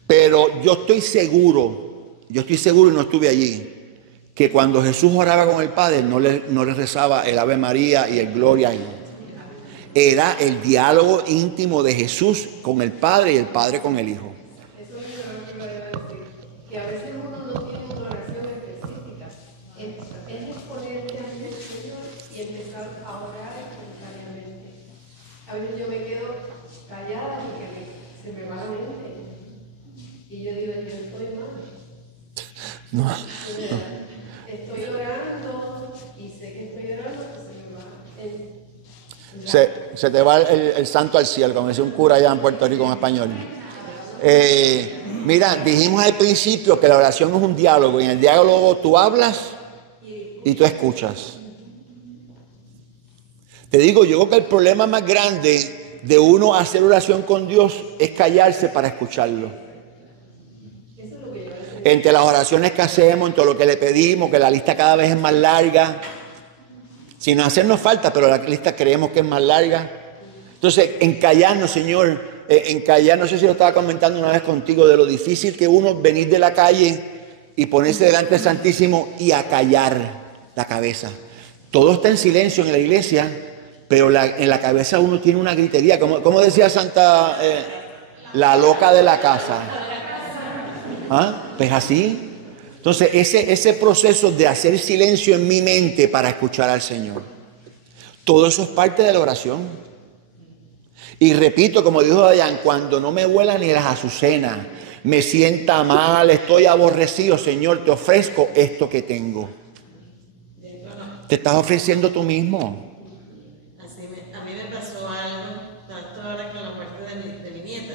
Pero yo estoy seguro y no estuve allí, que cuando Jesús oraba con el Padre no le rezaba el Ave María y el Gloria. Era el diálogo íntimo de Jesús con el Padre y el Padre con el Hijo. Eso es lo que voy a decir, que a veces uno no tiene una oración específica. Es exponerte ante el Señor y empezar a orar espontáneamente. A veces yo me quedo callada porque se me va la mente. Y yo digo, yo estoy mal. No. Estoy orando y sé que estoy orando, pero se me va el... Se te va el santo al cielo, como decía un cura allá en Puerto Rico en español. Mira, dijimos al principio que la oración es un diálogo y en el diálogo tú hablas y tú escuchas. Te digo, yo creo que el problema más grande de uno hacer oración con Dios es callarse para escucharlo. Entre las oraciones que hacemos, entre lo que le pedimos, que la lista cada vez es más larga, sin hacernos falta, pero la lista creemos que es más larga. Entonces, en callarnos, Señor, en callar, no sé si lo estaba comentando una vez contigo, de lo difícil que uno venir de la calle y ponerse delante del Santísimo y acallar la cabeza. Todo está en silencio en la iglesia, pero en la cabeza uno tiene una gritería, como decía Santa, la loca de la casa. ¿Ah? Pues así. Entonces, ese proceso de hacer silencio en mi mente para escuchar al Señor, todo eso es parte de la oración. Y repito, como dijo Dayan, cuando no me vuelan ni las azucenas, me sienta mal, estoy aborrecido, Señor, te ofrezco esto que tengo. Te estás ofreciendo tú mismo. A mí me pasó algo, tanto ahora con la muerte de mi nieta.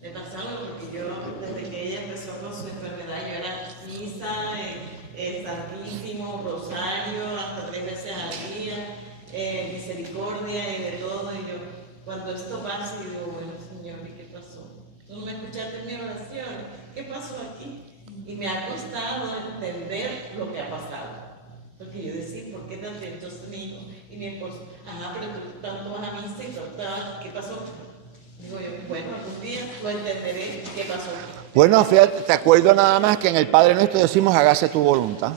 Me pasó algo porque yo, desde que ella empezó con su enfermedad, yo era misa, santísimo, rosario, hasta 3 veces al día, misericordia y de todo. Y yo, cuando esto pasa, digo, bueno, Señor, ¿y qué pasó? Tú no me escuchaste en mi oración. ¿Qué pasó aquí? Y me ha costado entender lo que ha pasado. Porque yo decía, ¿por qué tan atentos mi hijo y mi esposo? Ajá, pero tú tanto vas a misa y tanto, ¿qué pasó? Digo yo, bueno, algún día lo entenderé, ¿qué pasó? Bueno, fíjate, te acuerdo nada más que en el Padre Nuestro decimos, hágase tu voluntad.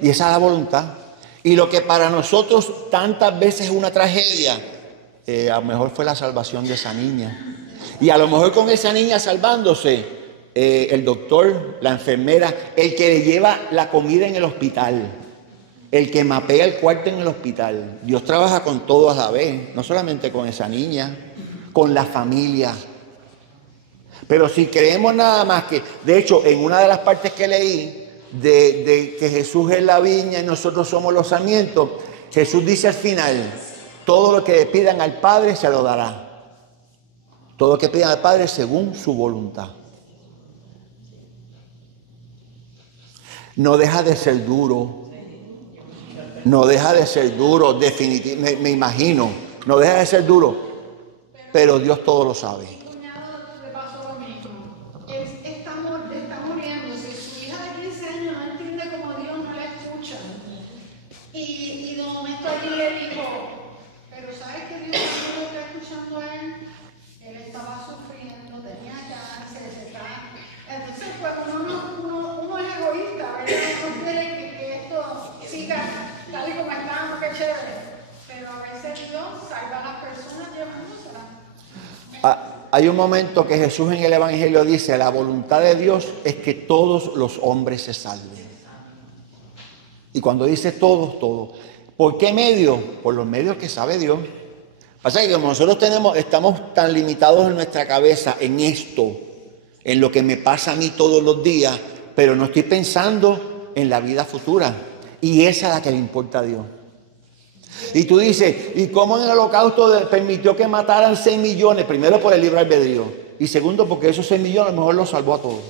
Y esa es la voluntad. Y lo que para nosotros tantas veces es una tragedia, a lo mejor fue la salvación de esa niña. Y a lo mejor con esa niña salvándose, el doctor, la enfermera, el que le lleva la comida en el hospital, el que mapea el cuarto en el hospital. Dios trabaja con todo a la vez, no solamente con esa niña, con la familia. Pero si creemos nada más que, de hecho, en una de las partes que leí, de que Jesús es la viña y nosotros somos los sarmientos, Jesús dice al final, Todo lo que le pidan al Padre se lo dará. Todo lo que pidan al Padre según su voluntad. No deja de ser duro. No deja de ser duro, definitivamente, me imagino. No deja de ser duro. Pero Dios todo lo sabe. Mi cuñado le pasó lo mismo. Él está muriéndose. Su hija de 15 años no entiende cómo Dios no la escucha. Y de momento allí le dijo, pero ¿sabes que Dios no lo está escuchando a él? Él estaba sufriendo, tenía cáncer, entonces pues uno es egoísta, ¿verdad? No quiere que esto siga tal y como está, qué chévere. Pero a veces Dios salva a las personas llevándoselas. Hay un momento que Jesús en el Evangelio dice, la voluntad de Dios es que todos los hombres se salven. Y cuando dice todos, todos. ¿Por qué medio? Por los medios que sabe Dios. Pasa que como nosotros estamos tan limitados en nuestra cabeza en esto, en lo que me pasa a mí todos los días, pero no estoy pensando en la vida futura. Y esa es la que le importa a Dios. Y tú dices, ¿y cómo en el holocausto permitió que mataran 6 millones? Primero por el libre albedrío. Y segundo porque esos 6 millones a lo mejor los salvó a todos.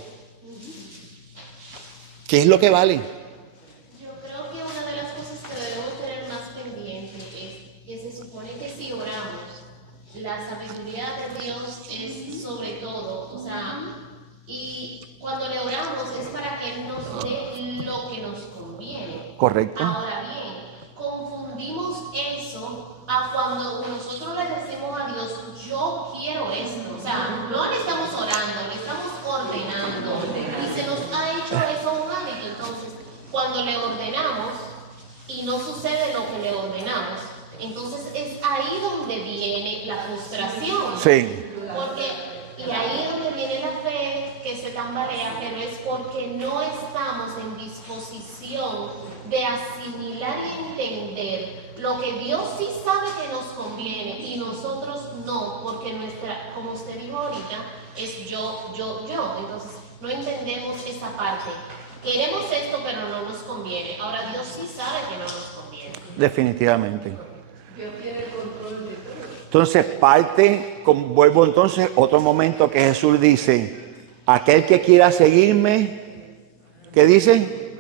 ¿Qué es lo que vale? Yo creo que una de las cosas que debemos tener más pendiente es que se supone que si oramos, la sabiduría de Dios es sobre todo, o sea, y cuando le oramos es para que Él nos dé lo que nos conviene. Correcto. Ahora bien, confundimos eso a cuando nosotros le decimos a Dios, yo quiero esto. O sea, no le estamos orando, le estamos ordenando. Y se nos ha hecho eso un hábito. Entonces, cuando le ordenamos y no sucede lo que le ordenamos, entonces es ahí donde viene la frustración. Sí. Y ahí es donde viene la fe que se tambalea, pero es porque no estamos en disposición de asimilar y entender lo que Dios sí sabe que nos conviene y nosotros no, porque nuestra, como usted dijo ahorita, es yo. Entonces no entendemos esa parte. Queremos esto, pero no nos conviene. Ahora Dios sí sabe que no nos conviene. Definitivamente. Dios tiene control de todo. Entonces vuelvo entonces otro momento que Jesús dice, aquel que quiera seguirme, ¿qué dice?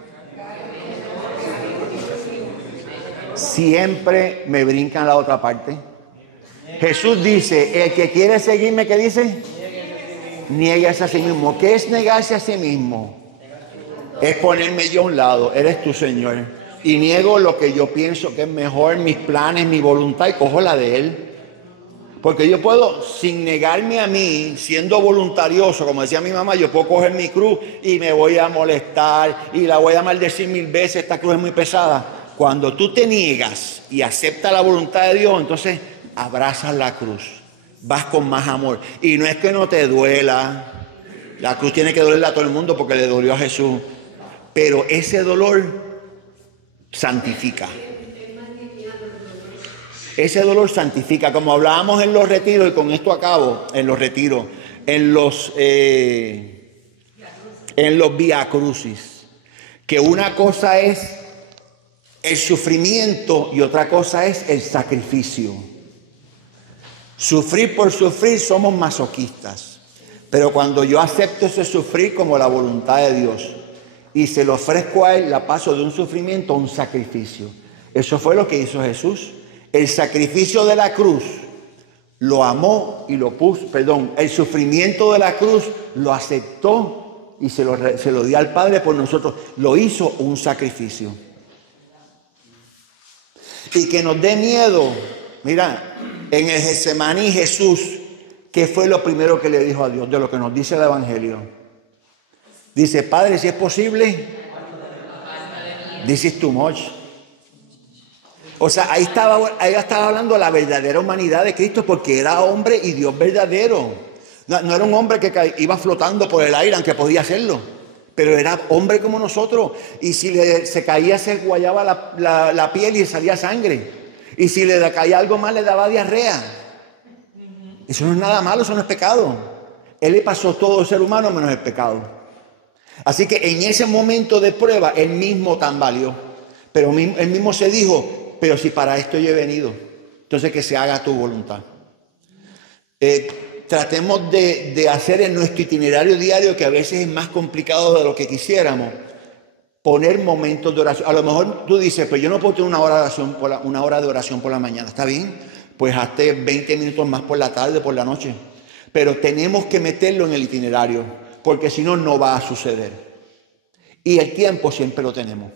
Siempre me brincan la otra parte. Jesús dice, el que quiere seguirme, ¿qué dice? Nieguese a sí mismo. ¿Qué es negarse a sí mismo? Es ponerme yo a un lado, eres tu Señor. Y niego lo que yo pienso que es mejor, mis planes, mi voluntad, y cojo la de Él. Porque yo puedo, sin negarme a mí, siendo voluntarioso, como decía mi mamá, yo puedo coger mi cruz y me voy a molestar y la voy a maldecir 1000 veces, esta cruz es muy pesada. Cuando tú te niegas y aceptas la voluntad de Dios, entonces abrazas la cruz, vas con más amor. Y no es que no te duela, la cruz tiene que dolerle a todo el mundo porque le dolió a Jesús, pero ese dolor santifica. Ese dolor santifica, como hablábamos en los retiros, y con esto acabo, en los retiros, en los Vía Crucis, que una cosa es el sufrimiento y otra cosa es el sacrificio. Sufrir por sufrir somos masoquistas, pero cuando yo acepto ese sufrir como la voluntad de Dios y se lo ofrezco a Él, la paso de un sufrimiento a un sacrificio. Eso fue lo que hizo Jesús. El sacrificio de la cruz lo amó y lo puso, el sufrimiento de la cruz lo aceptó y se lo dio al Padre por nosotros. Lo hizo un sacrificio. Y que nos dé miedo. Mira, en el Getsemaní Jesús, ¿qué fue lo primero que le dijo a Dios? De lo que nos dice el Evangelio. Dice, Padre, si es posible, this is too much. O sea, ahí estaba hablando de la verdadera humanidad de Cristo, porque era hombre y Dios verdadero. No era un hombre que iba flotando por el aire, aunque podía hacerlo, pero era hombre como nosotros. Y si se caía, se guayaba la piel y salía sangre. Y si le caía algo más, le daba diarrea. Eso no es nada malo, eso no es pecado. Él le pasó todo el ser humano menos el pecado. Así que en ese momento de prueba, él mismo tambaleó. Pero él mismo se dijo, pero si para esto yo he venido. Entonces que se haga tu voluntad. Tratemos de hacer en nuestro itinerario diario, que a veces es más complicado de lo que quisiéramos, poner momentos de oración. A lo mejor tú dices, pues yo no puedo tener una hora de oración por la mañana. ¿Está bien? Pues hazte 20 minutos más por la tarde, por la noche. Pero tenemos que meterlo en el itinerario, porque si no, no va a suceder. Y el tiempo siempre lo tenemos.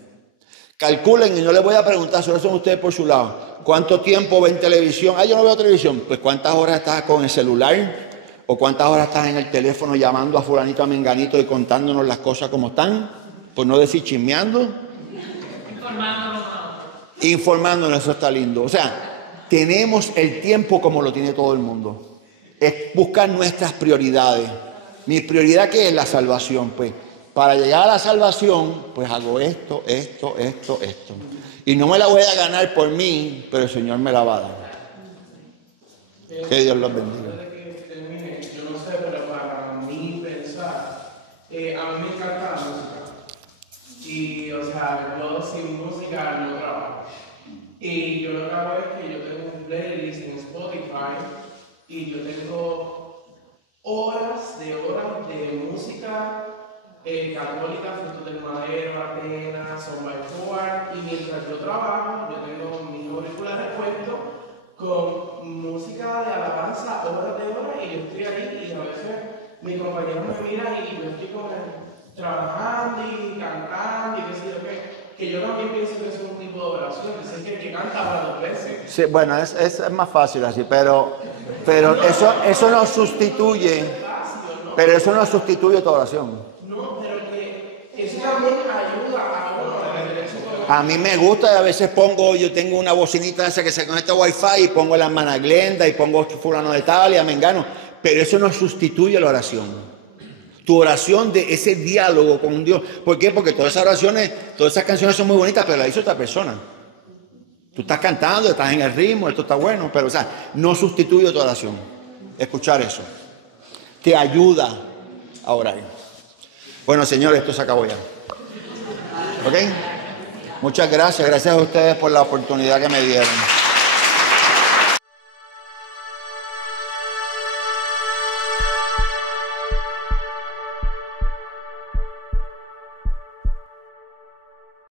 Calculen, y no les voy a preguntar, solo son ustedes por su lado. ¿Cuánto tiempo ven televisión? Yo no veo televisión. Pues ¿cuántas horas estás con el celular? ¿O cuántas horas estás en el teléfono llamando a fulanito, a menganito y contándonos las cosas como están? Por no decir chismeando. Informándonos, eso está lindo. O sea, tenemos el tiempo como lo tiene todo el mundo. Es buscar nuestras prioridades. Mi prioridad, ¿qué es? La salvación, pues. Para llegar a la salvación, pues hago esto. Y no me la voy a ganar por mí, pero el Señor me la va a dar. Que Dios los bendiga. Antes de que termine, yo no sé, pero para mí pensar, a mí me encanta la música. Y, o sea, yo sin música no trabajo. Y yo lo que hago es que yo tengo un playlist en Spotify y yo tengo horas de música católica, Frutos del Madero, Atenas, Son by Four, y mientras yo trabajo, yo tengo mis auriculares puestos con música de alabanza, horas de horas, y yo estoy ahí y a veces mi compañero me mira y yo estoy como trabajando y cantando y qué sé yo qué, que yo también pienso que eso es un tipo de oración, es que el que canta habla dos veces. Sí, bueno, es más fácil así, pero eso no sustituye, pero eso no sustituye tu oración. No, pero que eso también ayuda a uno a tener eso. A mí me gusta y a veces yo tengo una bocinita esa que se conecta a Wi-Fi y pongo la hermana Glenda y pongo fulano de tal y a mengano, pero eso no sustituye la oración. Tu oración de ese diálogo con Dios. ¿Por qué? Porque todas esas canciones son muy bonitas, pero las hizo otra persona. Tú estás cantando, estás en el ritmo, esto está bueno, pero o sea, no sustituye tu oración. Escuchar eso te ayuda a orar. Bueno, señores, esto se acabó ya. ¿Ok? Muchas gracias. Gracias a ustedes por la oportunidad que me dieron.